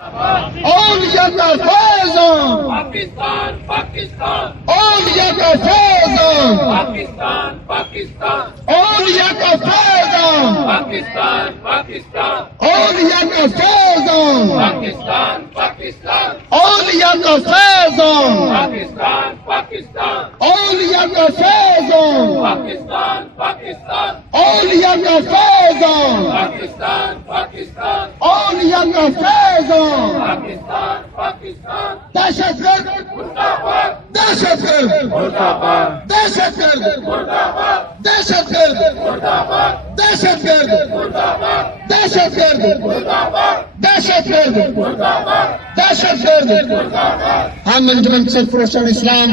औलिया का फैज़ान, पाकिस्तान पाकिस्तान औलिया का फैज़ान, पाकिस्तान पाकिस्तान औलिया का फैज़ान, पाकिस्तान पाकिस्तान औलिया का फैज़ान, पाकिस्तान पाकिस्तान औलिया का फैज़ान, पाकिस्तान पाकिस्तान औलिया का फैज़ान, पाकिस्तान पाकिस्तान औलिया का फैज़ान, पाकिस्तान पाकिस्तान औलिया का फैज़ान। पाकिस्तान पाकिस्तान दहशतगर्द, मुर्दाबाद दहशतगर्द, मुर्दाबाद दहशतगर्द, मुर्दाबाद दहशतगर्द, मुर्दाबाद दहशतगर्द, मुर्दाबाद दहशतगर्द, मुर्दाबाद दहशतगर्द, मुर्दाबाद दहशतगर्द। मुर्दाबाद हम अंजुमन सरफरोशान इस्लाम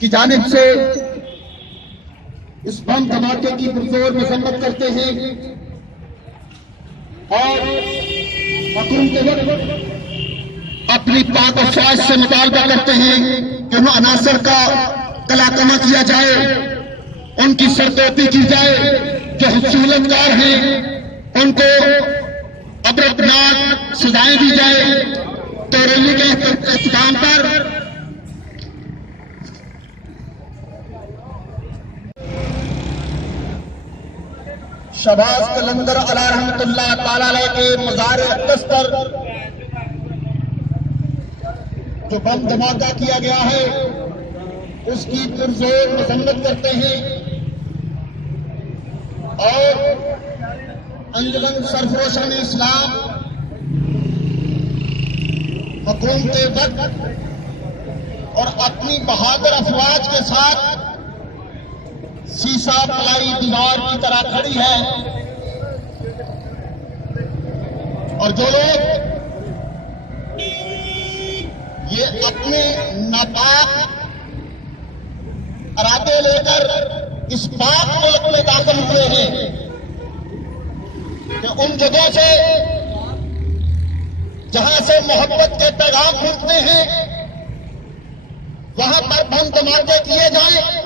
की जानिब से इस बम धमाके की पुरजोर मजम्मत करते हैं और हुकूमत वक्त अपनी पाक और ख्वाहिश से मुतालबा करते हैं कि उन अनासर का कलाकमा किया जाए, उनकी सरदर्दी की जाए, जो हुसूलतकार हैं उनको अबरतनाक सजाएं दी जाए। तो रैली के इख्तिताम पर शहबाज कलंदर अला रहमतुल्लाह ताला अलैह के मज़ार अक़दस पर जो बम धमाका किया गया है उसकी पुरजोर मजम्मत करते हैं और अंजुमन सरफरोशान इस्लाम हुकूमत वक्त और अपनी बहादुर अफवाज के साथ सीसा पलाई दीवार की तरह खड़ी है और जो लोग ये अपने नापाक इरादे लेकर इस पाक मुल्क में दाखिल हुए हैं कि उन जगहों से जहां से मोहब्बत के पैगाम फूटते हैं वहां पर बम धमाके किए जाएं